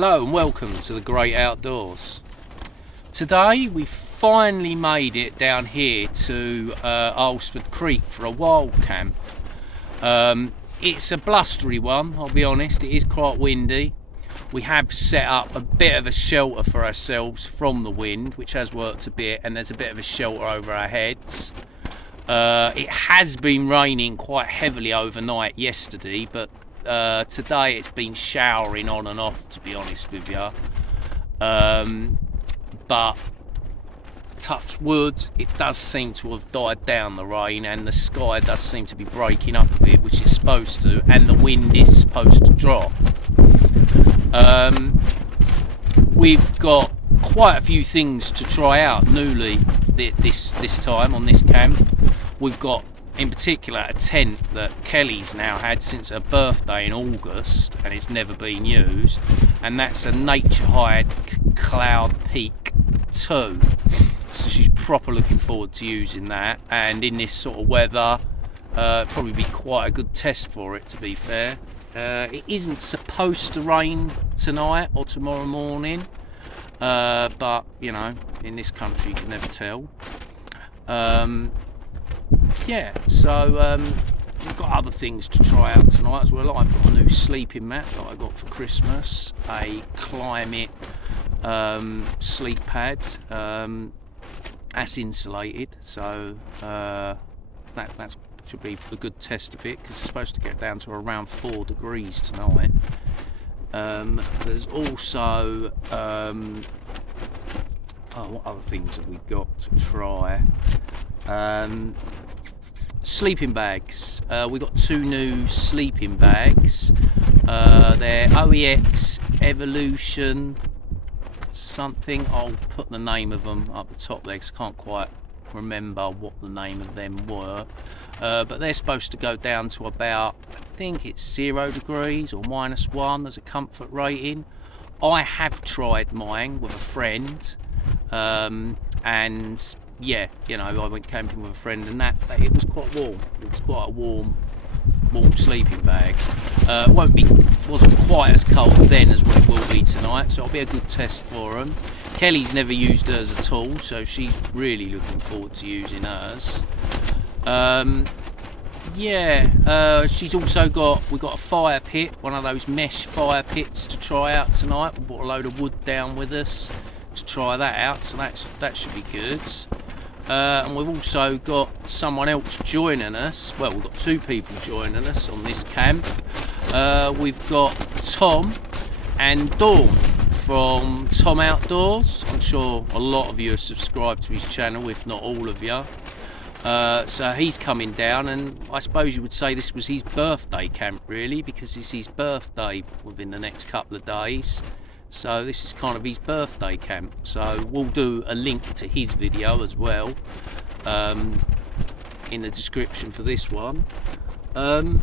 Hello and welcome to the great outdoors. Today we finally made it down here to Alresford Creek for a wild camp. It's a blustery one, I'll be honest. It is quite windy. We have set up a bit of a shelter for ourselves from the wind, which has worked a bit, and there's a bit of a shelter over our heads. It has been raining quite heavily overnight yesterday, but today it's been showering on and off, to be honest with you. But touch wood, it does seem to have died down, the rain, and the sky does seem to be breaking up a bit, which it's supposed to, and the wind is supposed to drop. We've got quite a few things to try out newly this time on this camp. We've got in particular a tent that Kelly's now had since her birthday in August, and it's never been used, and that's a Nature Hide Cloud Peak 2. So she's proper looking forward to using that, and in this sort of weather probably be quite a good test for it, to be fair. It isn't supposed to rain tonight or tomorrow morning, but you know, in this country you can never tell. Yeah, so we've got other things to try out tonight as well. I've got a new sleeping mat that I got for Christmas, a Climate sleep pad. That's insulated, so that should be a good test of it, because it's supposed to get down to around 4 degrees tonight. There's also what other things have we got to try? Sleeping bags. We got 2 new sleeping bags. They're OEX Evolution something. I'll put the name of them up the top there because I can't quite remember what the name of them were. But they're supposed to go down to about, I think it's 0 degrees or -1 as a comfort rating. I have tried mine with a friend, and yeah, you know, I went camping with a friend, and that it was quite warm. It was quite a warm sleeping bag. Wasn't quite as cold then as what it will be tonight, so it'll be a good test for them. Kelly's never used hers at all, so she's really looking forward to using hers. She's also we've got a fire pit, one of those mesh fire pits to try out tonight. We brought a load of wood down with us to try that out, so that should be good. And we've also got someone else joining us. Well, we've got 2 people joining us on this camp. We've got Tom and Dawn from Tom Outdoors. I'm sure a lot of you are subscribed to his channel, if not all of you. So he's coming down, and I suppose you would say this was his birthday camp, really, because it's his birthday within the next couple of days. So this is kind of his birthday camp. So we'll do a link to his video as well in the description for this one. I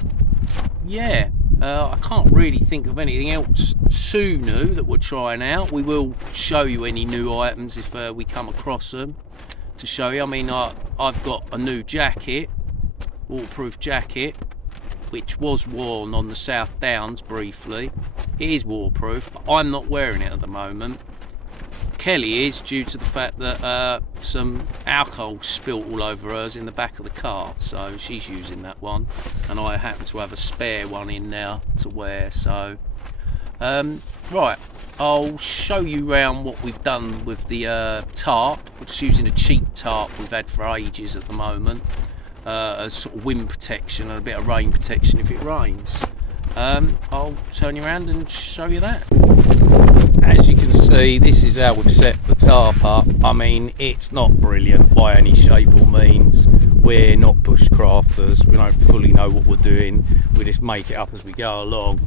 can't really think of anything else too new that we're trying out. We will show you any new items if we come across them to show you. I mean, I've got a new jacket, waterproof jacket, which was worn on the South Downs briefly. It is waterproof, but I'm not wearing it at the moment. Kelly is, due to the fact that some alcohol spilt all over hers in the back of the car, so she's using that one, and I happen to have a spare one in now to wear. So right, I'll show you around what we've done with the tarp. We're just using a cheap tarp we've had for ages at the moment, as sort of wind protection and a bit of rain protection if it rains. I'll turn you around and show you that. As you can see, this is how we've set the tarp up. I mean, it's not brilliant by any shape or means. We're not bushcrafters, we don't fully know what we're doing, we just make it up as we go along.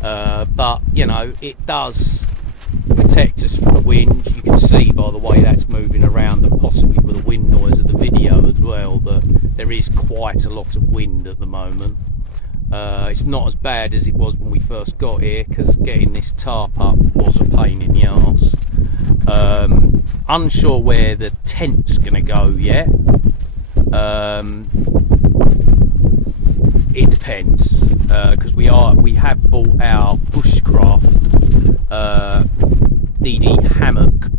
But you know, it does protect us from the wind. You can see by the way that's moving around, and possibly with the wind noise of the video as well, that there is quite a lot of wind at the moment. It's not as bad as it was when we first got here, because getting this tarp up was a pain in the arse. Unsure where the tent's going to go yet. it depends, because we have bought our bushcraft DD hammock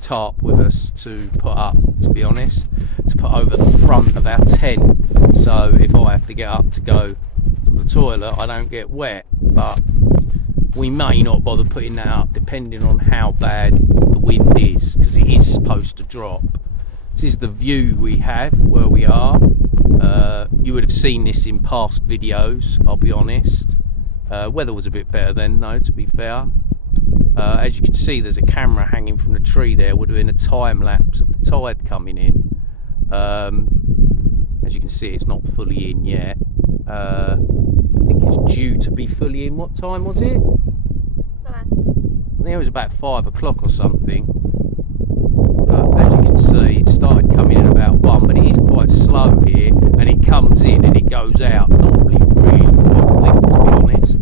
tarp with us to put up, to be honest, to put over the front of our tent, so if I have to get up to go to the toilet I don't get wet. But we may not bother putting that up depending on how bad the wind is, because it is supposed to drop. This is the view we have where we are. You would have seen this in past videos, I'll be honest. Weather was a bit better then though, to be fair. As you can see, there's a camera hanging from the tree there. We're doing a time lapse of the tide coming in. As you can see, it's not fully in yet. I think it's due to be fully in. What time was it? I think it was about 5 o'clock or something. But as you can see, it started coming in about 1, but it is quite slow here, and it comes in and it goes out normally really quite quick, to be honest.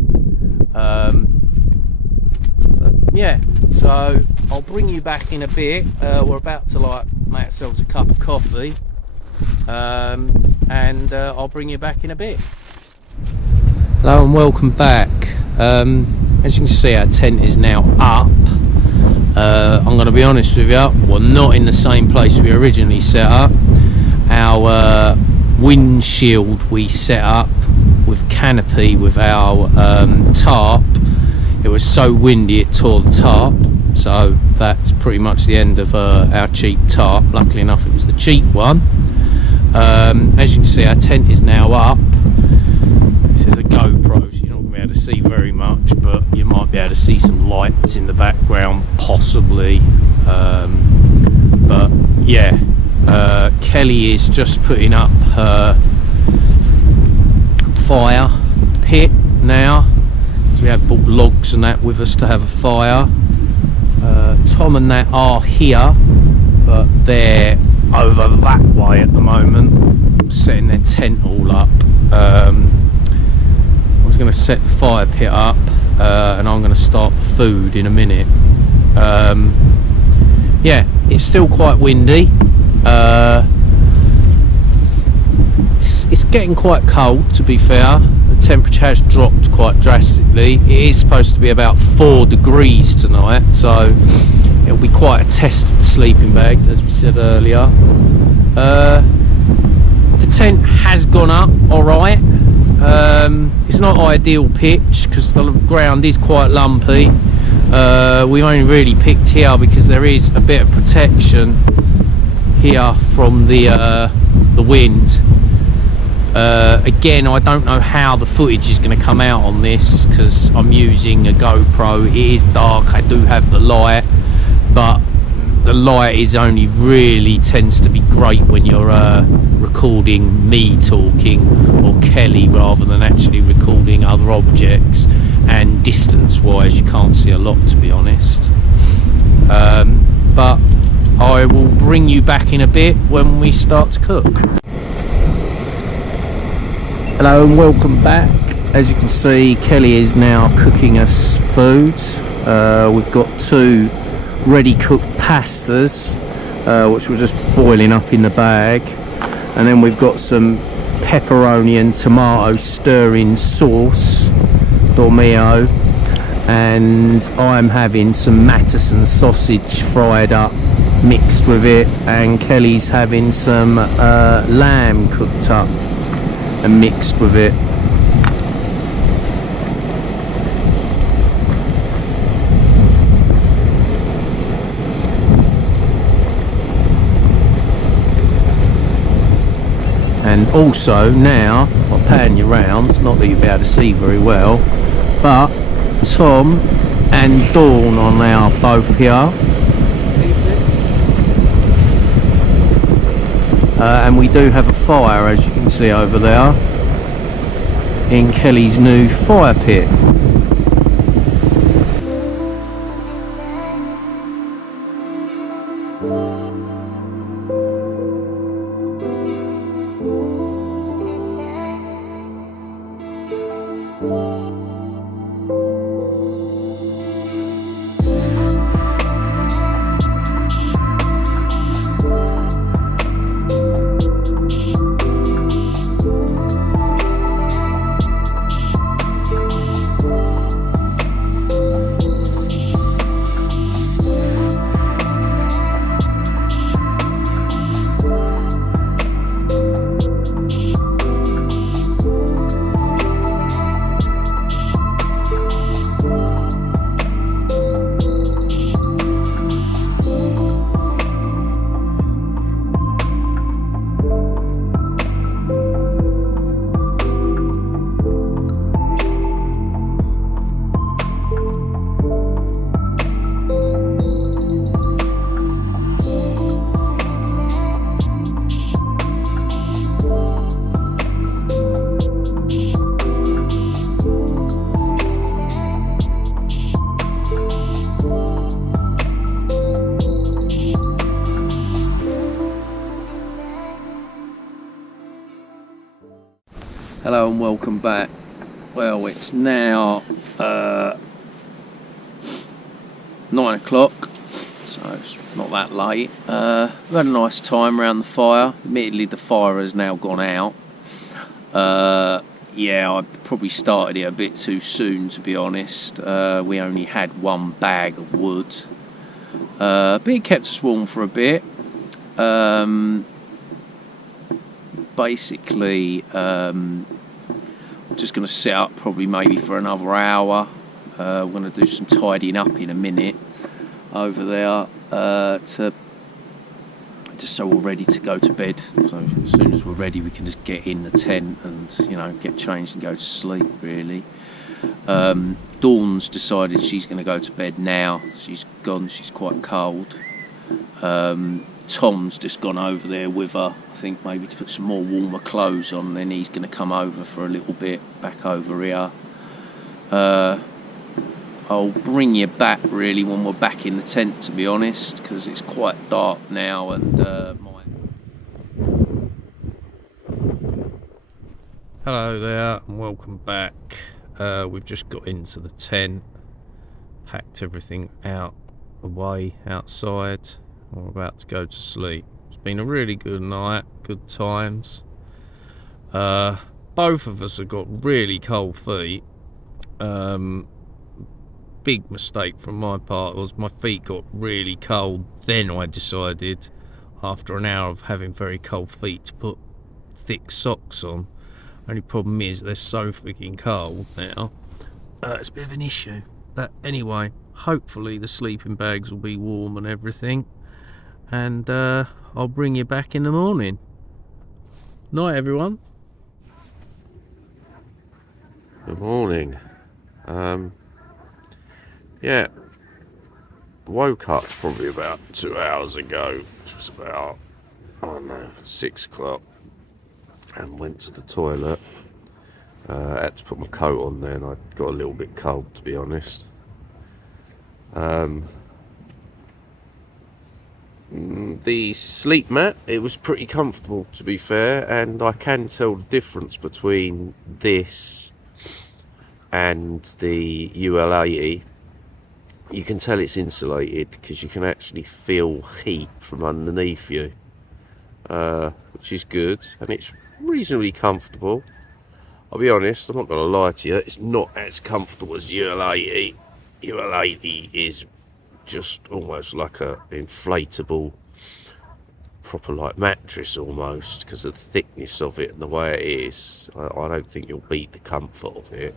Yeah, so I'll bring you back in a bit. We're about to make ourselves a cup of coffee, and I'll bring you back in a bit. Hello and welcome back. As you can see, our tent is now up. I'm going to be honest with you, we're not in the same place we originally set up. Our windshield we set up with canopy with our tarp. It was so windy it tore the tarp, so that's pretty much the end of our cheap tarp. Luckily enough it was the cheap one. As you can see, our tent is now up. This is a GoPro, so you're not going to be able to see very much, but you might be able to see some lights in the background possibly. But yeah, Kelly is just putting up her fire pit now. We have bought logs and that with us to have a fire. Tom and that are here, but they're over that way at the moment, setting their tent all up. I was going to set the fire pit up, and I'm going to start the food in a minute. Yeah, it's still quite windy. It's getting quite cold, to be fair. The temperature has dropped quite drastically. It is supposed to be about 4 degrees tonight, so it'll be quite a test of the sleeping bags, as we said earlier. The tent has gone up alright. It's not ideal pitch because the ground is quite lumpy. We only really picked here because there is a bit of protection here from the wind. Again, I don't know how the footage is going to come out on this because I'm using a GoPro. It is dark, I do have the light, but the light is only really tends to be great when you're recording me talking, or Kelly, rather than actually recording other objects, and distance wise you can't see a lot, to be honest. But I will bring you back in a bit when we start to cook. Hello and welcome back. As you can see, Kelly is now cooking us food. We've got 2 ready cooked pastas, which we're just boiling up in the bag, and then we've got some pepperoni and tomato stirring sauce, dormio, and I'm having some Matteson sausage fried up mixed with it, and Kelly's having some lamb cooked up and mixed with it. And also now, I'll pan you round, not that you'll be able to see very well, but Tom and Dawn are now both here. And we do have a fire, as you can see over there, in Kelly's new fire pit. Hello and welcome back. Well, it's now 9 o'clock, so it's not that late. We've had a nice time around the fire. Admittedly, the fire has now gone out. Yeah, I probably started it a bit too soon, to be honest. We only had one bag of wood, but it kept us warm for a bit. Basically, just going to sit up probably maybe for another hour. We're going to do some tidying up in a minute over there, just so we're ready to go to bed. So as soon as we're ready, we can just get in the tent and, you know, get changed and go to sleep, really. Dawn's decided she's going to go to bed now. She's gone, she's quite cold. Tom's just gone over there with her, I think maybe to put some more warmer clothes on, then he's going to come over for a little bit, back over here. I'll bring you back really when we're back in the tent, to be honest, because it's quite dark now and Hello there and welcome back. We've just got into the tent, packed everything away outside. We're about to go to sleep. It's been a really good night, good times. Both of us have got really cold feet. Big mistake from my part was my feet got really cold. Then I decided, after an hour of having very cold feet, to put thick socks on. Only problem is they're so freaking cold now. It's a bit of an issue. But anyway, hopefully the sleeping bags will be warm and everything. And I'll bring you back in the morning. Night, everyone. Good morning. Yeah, woke up probably about 2 hours ago, which was about, I don't know, 6 o'clock, and went to the toilet. Had to put my coat on then. I got a little bit cold, to be honest. The sleep mat, it was pretty comfortable, to be fair, and I can tell the difference between this and the UL80. You can tell it's insulated because you can actually feel heat from underneath you, which is good, and it's reasonably comfortable. I'll be honest, I'm not going to lie to you, it's not as comfortable as UL80. UL80 is just almost like a inflatable, proper like mattress almost, because of the thickness of it and the way it is. I don't think you'll beat the comfort of it,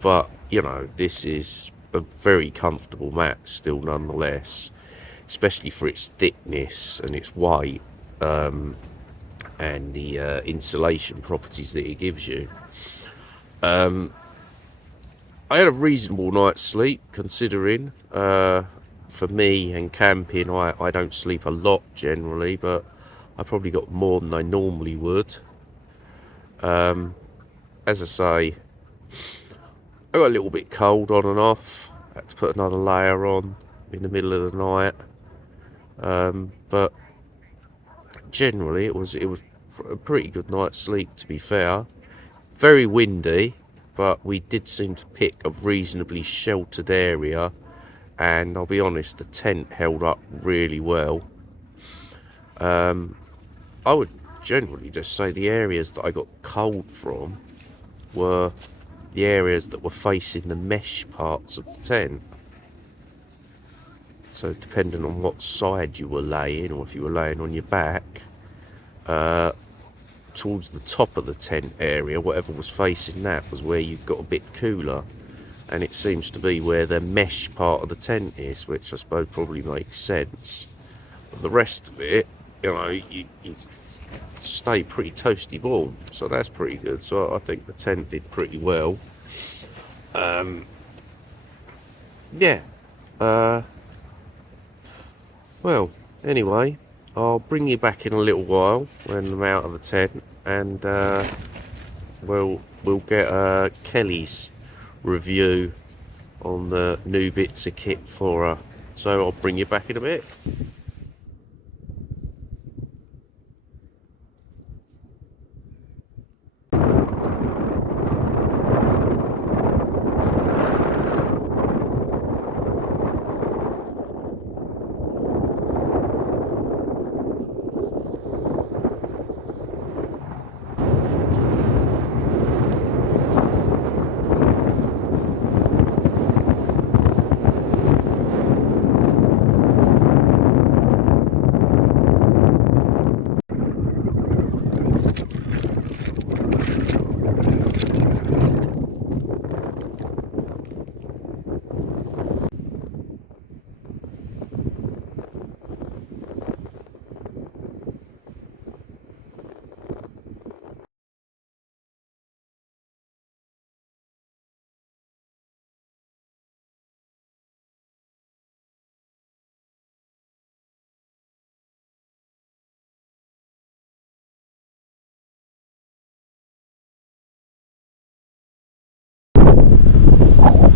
but you know, this is a very comfortable mat still nonetheless, especially for its thickness and its weight, and the insulation properties that it gives you. I had a reasonable night's sleep, considering for me and camping, I don't sleep a lot generally, but I probably got more than I normally would. As I say, I got a little bit cold on and off. Had to put another layer on in the middle of the night. But generally, it was a pretty good night's sleep, to be fair. Very windy, but we did seem to pick a reasonably sheltered area, and I'll be honest, the tent held up really well. I would generally just say the areas that I got cold from were the areas that were facing the mesh parts of the tent. So depending on what side you were laying, or if you were laying on your back, towards the top of the tent area, whatever was facing that was where you got a bit cooler, and it seems to be where the mesh part of the tent is, which I suppose probably makes sense. But the rest of it, you know, you stay pretty toasty warm, so that's pretty good. So I think the tent did pretty well. Yeah. Well, anyway, I'll bring you back in a little while when I'm out of the tent, and we'll get Kelly's review on the new bits of kit for her. So I'll bring you back in a bit.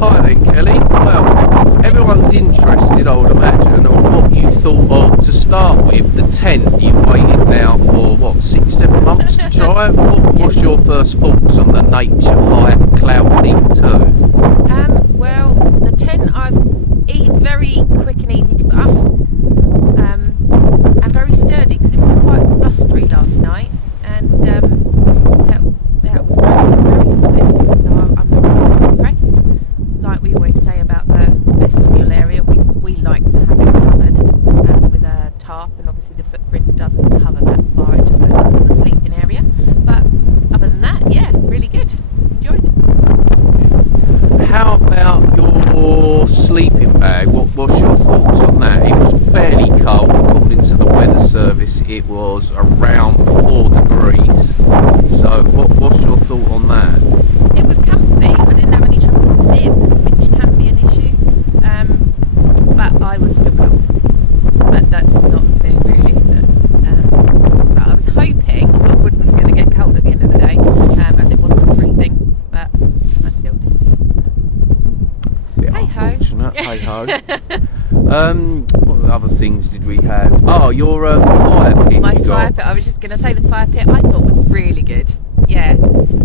Hi then, Kelly. Well, everyone's interested, I would imagine, on what you thought of to start with. The tent you waited now for, what, 6-7 months to try it? What's your first thoughts on the Nature Hike Cloud Peak 2? Well, the tent very quick and easy to put up, and very sturdy because it was quite blustery last night, and it was very solid. So I'm really impressed. Like we always say about the vestibule area, we like to have it covered with a tarp, and obviously the footprint doesn't cover that far; it just goes up to the sleeping area. But other than that, yeah, really good. Enjoyed it. How about your sleeping bag? What's your thoughts on that? It was fairly cold, according to the weather service. It was around 4 degrees. So, what's your thought on that? It was comfy. I didn't have any trouble with the zip, which can be an issue. But I was still cold. But that's not fair, really, is it? But I was hoping I wasn't going to get cold at the end of the day, as it wasn't freezing. But I still did. Hey ho. What other things did we have? Oh, your fire pit. My fire pit. I was just going to say the fire pit. I thought was really good. Yeah,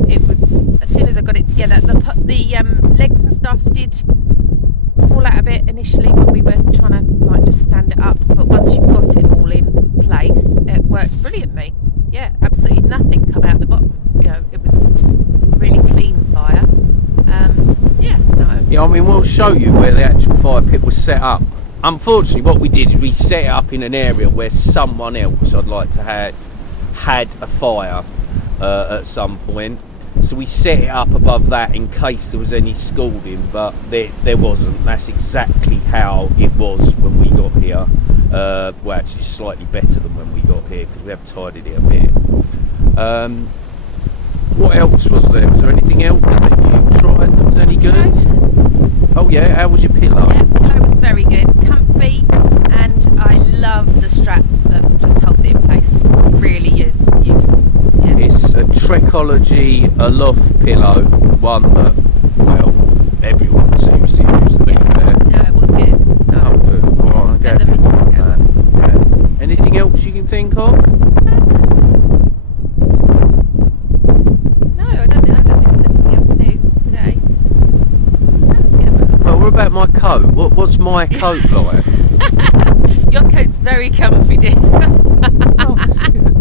it was. As soon as I got it together, the legs and stuff did fall out a bit initially when we were trying to just stand it up. But once you've got it all in place, it worked brilliantly. Yeah, absolutely nothing come out the bottom. It was really clean fire. Yeah, I mean, we'll show you where the actual fire pit was set up. Unfortunately, what we did is we set it up in an area where someone else I'd like to have had a fire at some point. So we set it up above that in case there was any scalding, but there wasn't. That's exactly how it was when we got here. Well, actually slightly better than when we got here because we have tidied it a bit. What else was there? Was there anything else that you tried that was any good? Oh yeah, how was your pillow? Yeah, pillow was very good, comfy, and I love the strap that just holds it in place. It really is useful. Yeah. It's a Trekology Aloft pillow, one that, well, everyone seems to use, to be fair. No, it was good. No. Oh, good. All right, Better than Vitesco. yeah. Anything else you can think of? No, I don't think there's anything else new today. That's good. Well, what about my coat? What's my coat like? Your coat's very comfy, dear. Oh, that's good.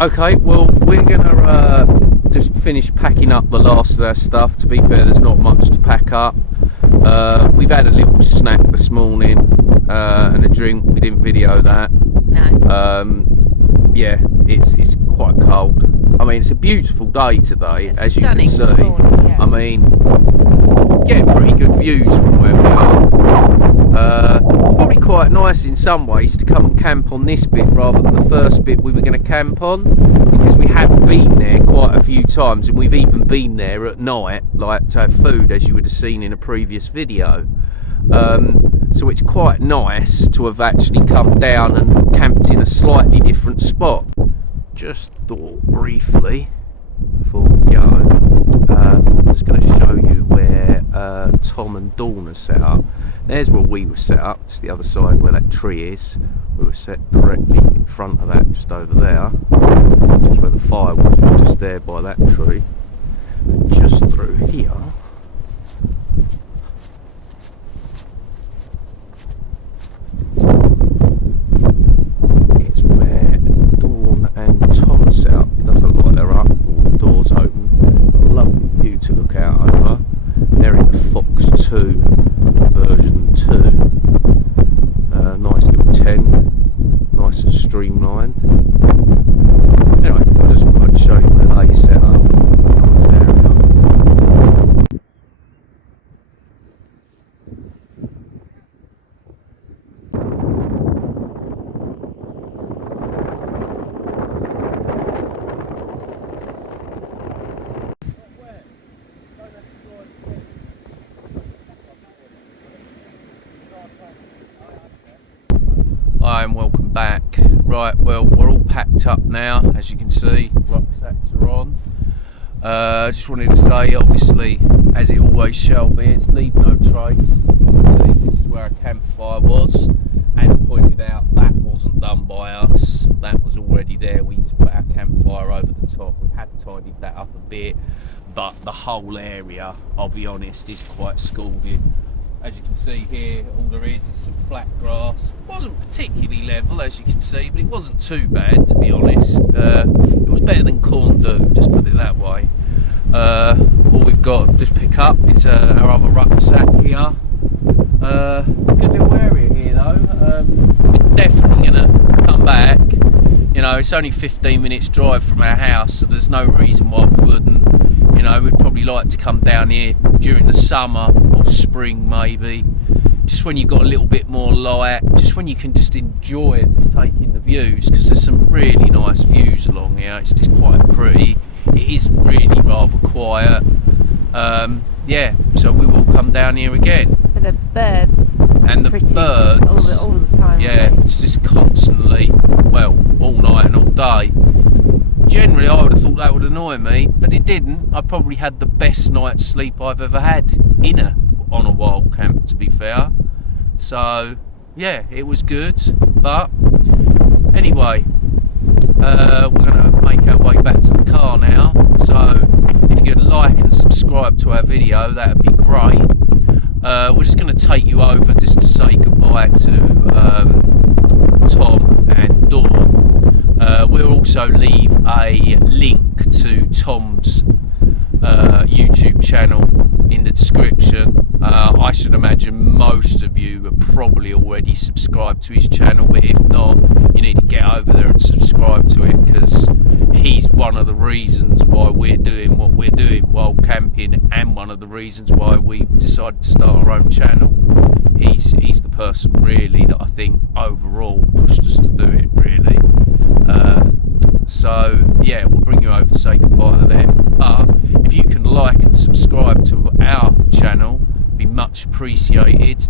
Okay, well, we're gonna just finish packing up the last of our stuff. To be fair, there's not much to pack up. We've had a little snack this morning and a drink. We didn't video that. No. Yeah, it's quite cold. I mean, it's a beautiful day today, It's as you can see. stunning this morning, yeah. I mean, getting pretty good views from where we are. Probably quite nice in some ways to come and camp on this bit rather than the first bit we were going to camp on, because we have been there quite a few times, and we've even been there at night, like to have food, as you would have seen in a previous video. So it's quite nice to have actually come down and camped in a slightly different spot. Just thought briefly before we go, I'm just going to show you where Tom and Dawn are set up. There's where we were set up, just the other side where that tree is. We were set directly in front of that, just over there, just where the fire was just there by that tree. And just through here, it's where Dawn and Tom are set up. It does look like they're up, all the doors open. Lovely view to look out over. They're in the Fox 2 version 2. Nice little tent, nice and streamlined. Anyway, I just wanted to show you where they set up. Nice area. Hi and welcome back. Right, well, we're all packed up now, as you can see. Rucksacks are on. Just wanted to say, obviously, as it always shall be, it's leave no trace. You can see this is where our campfire was. As pointed out, that wasn't done by us. That was already there. We just put our campfire over the top. We had tidied that up a bit, but the whole area, I'll be honest, is quite scalded. As you can see here, all there is some flat grass. It wasn't particularly level, as you can see, but it wasn't too bad, to be honest. It was better than corn do, just put it that way. All we've got to just pick up is our other rucksack here. Good little area here, though. We're definitely going to come back. You know, it's only 15 minutes drive from our house, so there's no reason why we wouldn't. You know, we'd probably like to come down here during the summer or spring maybe, just when you've got a little bit more light, just when you can just enjoy just taking the views, because there's some really nice views along here. It's just quite pretty. It is really rather quiet. Yeah, so we will come down here again. And the birds. And the birds. All the time. Yeah, it's just constantly, well, all night and all day. Generally, I would have thought that would annoy me, but it didn't. I probably had the best night's sleep I've ever had on a wild camp, to be fair. So, yeah, it was good. But anyway, we're going to make our way back to the car now. So, if you could like and subscribe to our video, that would be great. We're just going to take you over just to say goodbye to Tom and Dawn. We'll also leave a link to Tom's YouTube channel in the description. I should imagine most of you are probably already subscribed to his channel, but if not, you need to get over there and subscribe to it, because he's one of the reasons why we're doing what we're doing while camping, and one of the reasons why we decided to start our own channel. He's the person really that I think overall pushed us to do it, really. So yeah, we'll bring you over to say goodbye to them. But if you can like and subscribe to our channel, be much appreciated.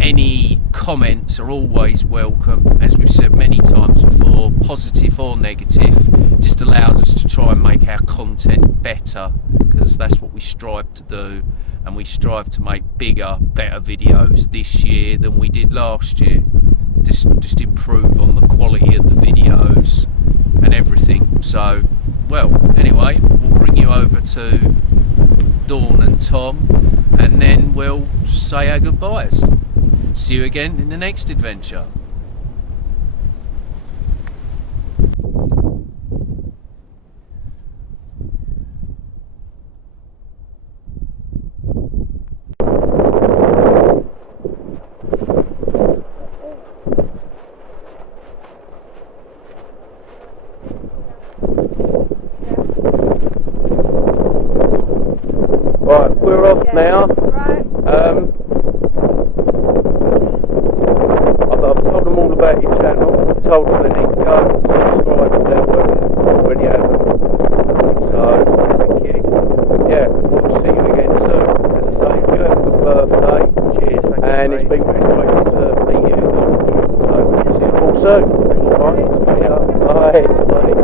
Any comments are always welcome, as we've said many times before, positive or negative. Just allows us to try and make our content better, because that's what we strive to do, and we strive to make bigger, better videos this year than we did last year. Just improve on the quality of the videos and everything. So, well, anyway, we'll bring you over to Dawn and Tom, and then we'll say our goodbyes. See you again in the next adventure. Right, we're off now. Right. I've told them all about your channel. I've told them they need to go and subscribe if they already haven't. So, Thank you. yeah, we'll see you again soon. As I say, you have a good birthday. Cheers. Thank you. And it's been really great to meet you. So, see you all soon. Right, see ya. Bye. Bye.